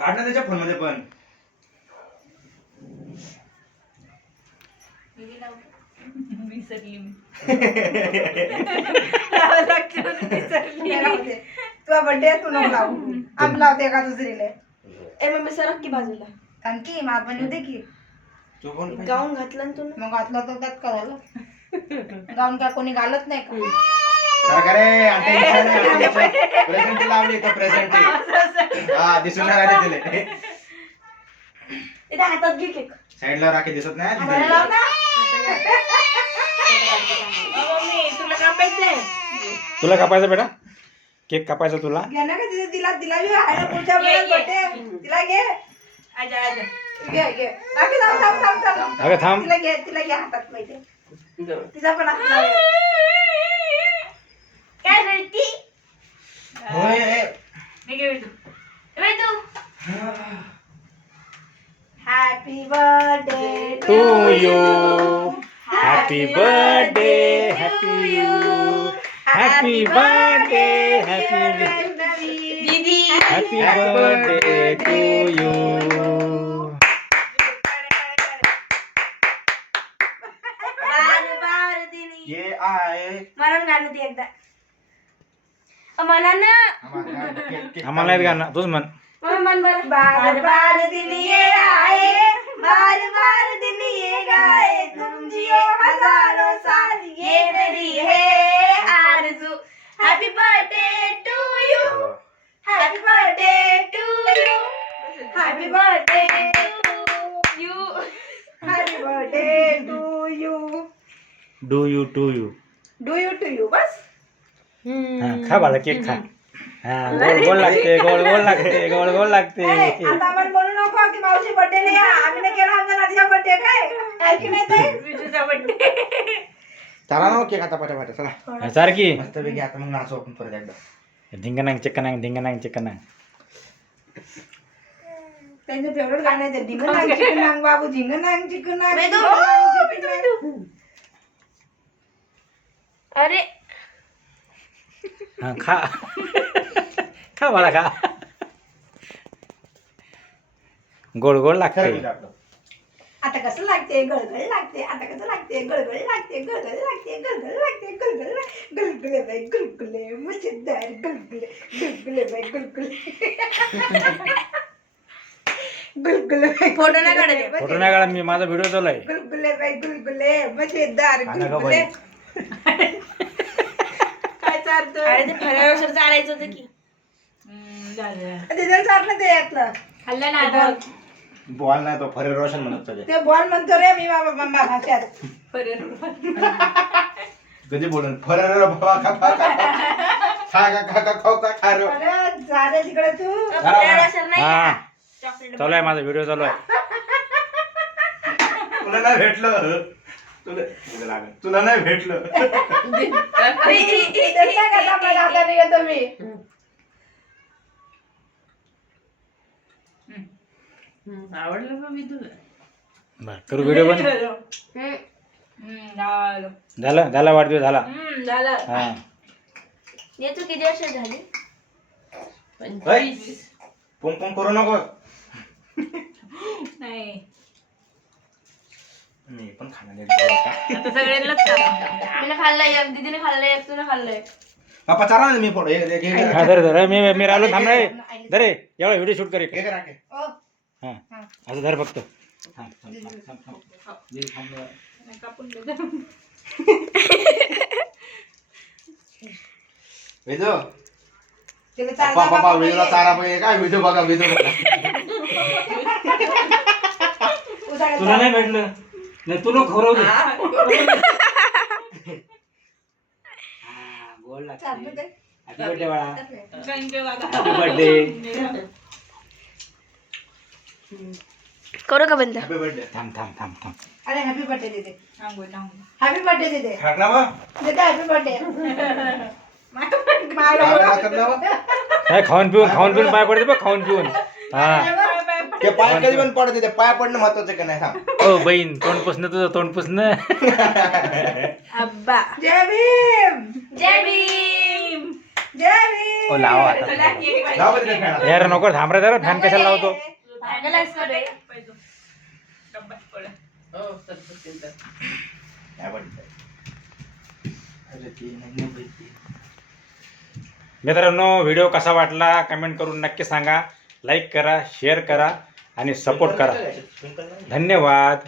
काढ ना त्याच्या फोन मध्ये पण. विसरली मी. तुझा बर्थडे तू नको लावू. आम्ही लावते का दुसरीले. ए मम्मी सरक की बाजूला. आणखी मग आपण येऊ दे की. तू कोण गाऊन घातला ना तू. मग घातलं तर त्यात का झालं. गाऊन काय कोणी घालत नाही का. सरकारे प्रेझेंट लावली तर प्रेझेंट. हा दिसून नाही राहिले तिले. इथे हातात घे केक. साईडला राखी दिसत नाही. लाव ना. मम्मी तुला कापायचंय. तुला कापायचा बेटा केक कापायचा तुला. घे ना का तिथे तिला तिला बी आहे ना पुढच्या वेळेस बर्थडे. तिला घे. आजा आजा. घे घे. राखी थांब थांब थांब थांब. अगं थांब. तिला घे हातात माहिती. तिचा पण हात लाव. काय रडती? होय. मी घे तू. ए तू. Happy birthday to you happy birthday happy you happy birthday happy दीदी. Happy birthday to you. बार बार दिनी. ये आए. म्हणून गाणं ती एकदा. म्हणा ना. आम्हाला येत गाणं तूच म्हण. मन बर. बार बार दिन ये आए, बार बार दिन ये गाए, तुम जियो हजारों साल, ये मेरी है आरज़ू. Happy birthday to you, happy birthday to you, happy birthday to you. Happy birthday to you. Do you to you. Do you to you बस. हा खा बाळा केक खा. हा गोल गोल लागते गोल गोल लागते गोल गोल लागते. आता आपण बोलू नको की मावशी बर्थडे नाही आम्ही नाही केला आमच्या नातीचा बर्थडे काय की नाही ताई. विजूचा बर्थडे. चला ना केक आता पटापट चला. सारखी मस्त पैकी आता मग नाचू आपण परत एकदा. धिंगनांग चिकनांग धिंगनांग चिकनांग. त्यांचं फेवरेट गाणं आहे ते ढिंगनांग चिकनांग बाबू ढिंगनांग चिकनांग. वेदू. अरे हा खा खा बाळा खा. गोड गोड लागते. आता कसं लागते गळगळ लागते. आता कसं लागते गळगळ लागते गळगळ लागते गळगळ लागते गळगळ गलगले बाई गलगले मजेदार गलगले गलगले बाई गलगले गलगले बाई. फोटो नाही काढायचे. फोटो नाही काढा मी माझा व्हिडिओ चालू आहे. गुलगुले बाई गुलगुले मजेदार गुलगुले. काय चालतं अरे ते फराळावर चालायचं होतं की. तिथे चाललं ते यातलं खाल्लं ना आता. बॉल नाही तो फरे रोशन म्हणत सगळे. ते बॉल म्हणतो रे मी बाबा भाषात. कधी बोलून फरे खा खा रे. अरे जा रे तिकडे तू. फराळावर नाही हा का? चॉकलेट. चालू आहे माझा व्हिडिओ चालू आहे. तुला नाही भेटलं. तुला नाही भेटलं. देता का आपल्या हाताने घेतो मी. आवडलं का मी तुला? बर करू व्हिडिओ बंद. झालं झाला वाढदिवस झाला. झालं. हा येतो किती वर्ष झाली? 25. पुंग पुंग करू नको. नाही मी पण खाणार. आता सगळ्यांनाच खा. मी खाल्लंय एक, दीदीने खाल्लंय एक, तुला खाल्लंय. पापा चारा ना मी फोटो हा धर धर मी राहिलो थांब रे. धर रे एवढा व्हिडिओ शूट करे. ओ, हा असं धर फक्त. कापून दे. वेदो तिला पापा चालला पापा व्हिडिओला चारा पाहिजे काय व्हिडिओ बघा व्हिडिओ बघा. तुला नाही भेटलं नाही तुला खरं दे. गोड लागते. चाललं ते. हॅपी बर्थडे बाळा. थँक्यू बाबा. Happy birthday. करू का बंद? Happy birthday. थांब थांब थांब थांब. अरे हॅपी बर्थडे देते. थांबू थांबू. हॅपी बर्थडे देते. खाकला बा. देते हॅपी बर्थडे. काय खाऊन पिऊन पाय पडते बघ खाऊन पिऊन. हा ते पाय कधी पण पडते ते पाय पडणं महत्वाचं का नाही सांग. ओ बहीण तोंड पुसणं तुझं तोंड पुसणं. अब्बा. जय भीम. जय भीम. जय भीम. ओ लावा आता लाव बरं ते fan. यार नको थांब रे जरा फॅन कशाला लावतो काय वाटतं? अरे ते नाही माहिती. मित्रांनो व्हिडिओ कसा वाटला कमेंट करून नक्की सांगा लाईक करा शेअर करा आणि सपोर्ट करा धन्यवाद.